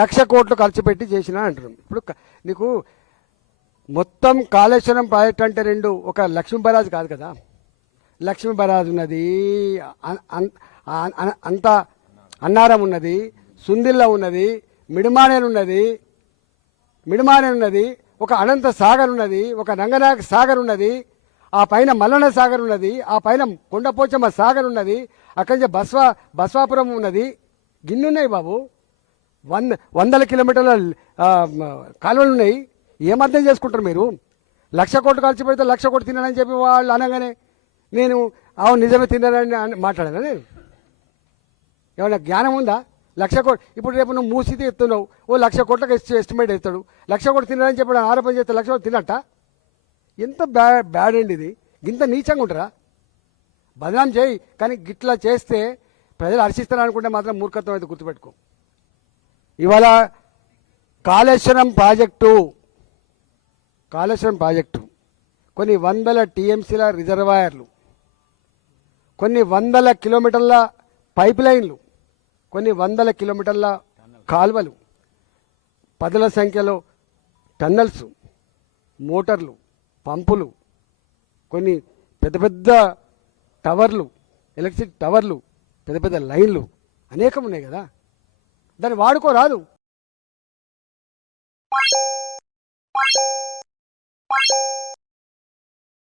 1,00,000 కోట్లు ఖర్చు పెట్టి చేసిన అంటున్నాం. ఇప్పుడు నీకు మొత్తం కాళేశ్వరం ప్రాజెక్ట్ అంటే రెండు, ఒక లక్ష్మీ బరాజ్ కాదు కదా. లక్ష్మీ బరాజ్ ఉన్నది, అంత అన్నారం ఉన్నది, సుందిల్ల ఉన్నది, మిడిమానేరు ఉన్నది, ఒక అనంత సాగర్ ఉన్నది, ఒక రంగనాయక సాగర్ ఉన్నది, ఆ పైన మల్లన్న సాగర్ ఉన్నది, ఆ పైన కొండపోచమ్మ సాగర్ ఉన్నది, అక్కడి నుంచి బస్వాపురం ఉన్నది. గిన్నున్నాయి బాబు, వందల కిలోమీటర్ల కాలువలు ఉన్నాయి. ఏమర్థం చేసుకుంటారు మీరు? 1,00,000 కోట్లు ఖర్చు పెడితే 1,00,000 కోట్లు తిన్నానని చెప్పి వాళ్ళు అనగానే నేను అవును నిజమే తిన్నానని మాట్లాడాను. నేను ఏమన్నా జ్ఞానం ఉందా? 1,00,000 కోట్లు ఇప్పుడు రేపు నువ్వు మూసితే ఎత్తున్నావు, ఓ 1,00,000 కోట్లకు ఎస్టిమేట్ ఎత్తాడు, 1,00,000 కోట్లు తిన్నానని చెప్పి ఆరోపణ చేస్తే 1,00,000 కోట్లు తిన్నట్ట? ఎంత బ్యాడ్ అండి ఇది. ఇంత నీచంగా ఉంటారా? బదనాం చేయి, కానీ గిట్లా చేస్తే ప్రజలు హర్షిస్తారు అనుకుంటే మాత్రం మూర్ఖత్వం అయితే గుర్తుపెట్టుకో. ఇవాళ కాళేశ్వరం ప్రాజెక్టు కొన్ని వందల టీఎంసీల రిజర్వాయర్లు, కొన్ని వందల కిలోమీటర్ల పైప్ లైన్లు, కొన్ని వందల కిలోమీటర్ల కాలువలు, పదుల సంఖ్యలో టన్నల్స్, మోటార్లు, పంపులు, కొన్ని పెద్ద పెద్ద టవర్లు, ఎలక్ట్రిసిటీ టవర్లు, పెద్ద పెద్ద లైన్లు అనేకం ఉన్నాయి కదా. దాన్ని వాడుకోరాదు.